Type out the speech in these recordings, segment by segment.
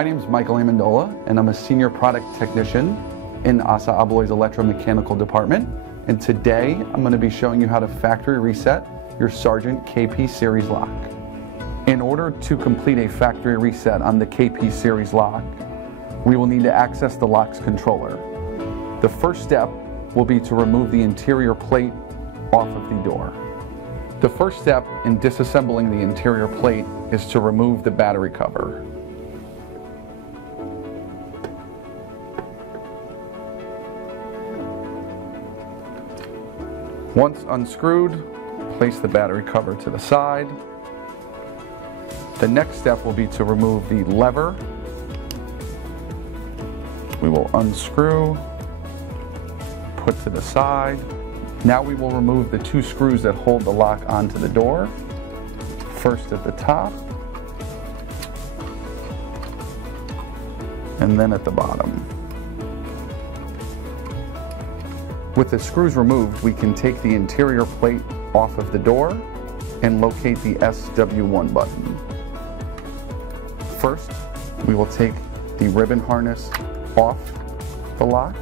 My name is Michael Amendola, and I'm a Senior Product Technician in ASSA ABLOY's Electromechanical Department. And today, I'm going to be showing you how to factory reset your SARGENT KP Series lock. In order to complete a factory reset on the KP Series lock, we will need to access the lock's controller. The first step will be to remove the interior plate off of the door. The first step in disassembling the interior plate is to remove the battery cover. Once unscrewed, place the battery cover to the side. The next step will be to remove the lever. We will unscrew, put to the side. Now we will remove the two screws that hold the lock onto the door. First at the top, and then at the bottom. With the screws removed, we can take the interior plate off of the door and locate the SW1 button. First, we will take the ribbon harness off the lock.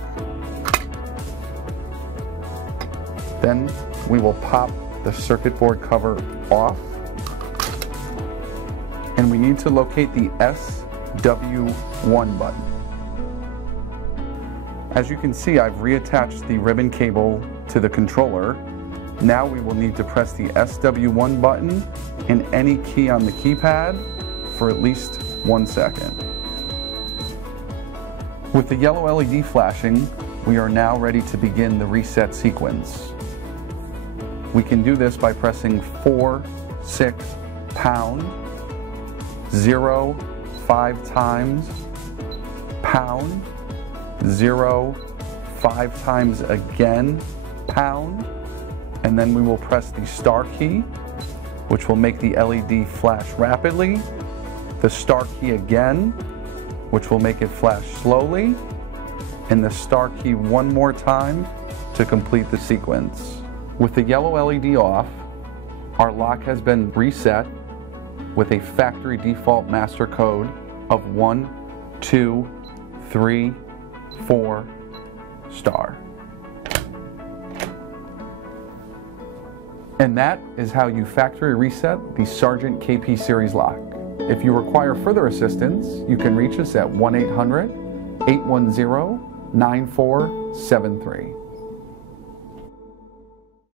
Then we will pop the circuit board cover off. And we need to locate the SW1 button. As you can see, I've reattached the ribbon cable to the controller. Now we will need to press the SW1 button and any key on the keypad for at least 1 second. With the yellow LED flashing, we are now ready to begin the reset sequence. We can do this by pressing 4, 6, pound, 0, 5 times, pound, 0, 5 times again, pound, and then we will press the star key, which will make the LED flash rapidly, the star key again, which will make it flash slowly, and the star key one more time to complete the sequence. With the yellow LED off, our lock has been reset with a factory default master code of 1, 2, 3, 4, star. And that is how you factory reset the SARGENT KP Series lock. If you require further assistance, you can reach us at 1-800-810-9473.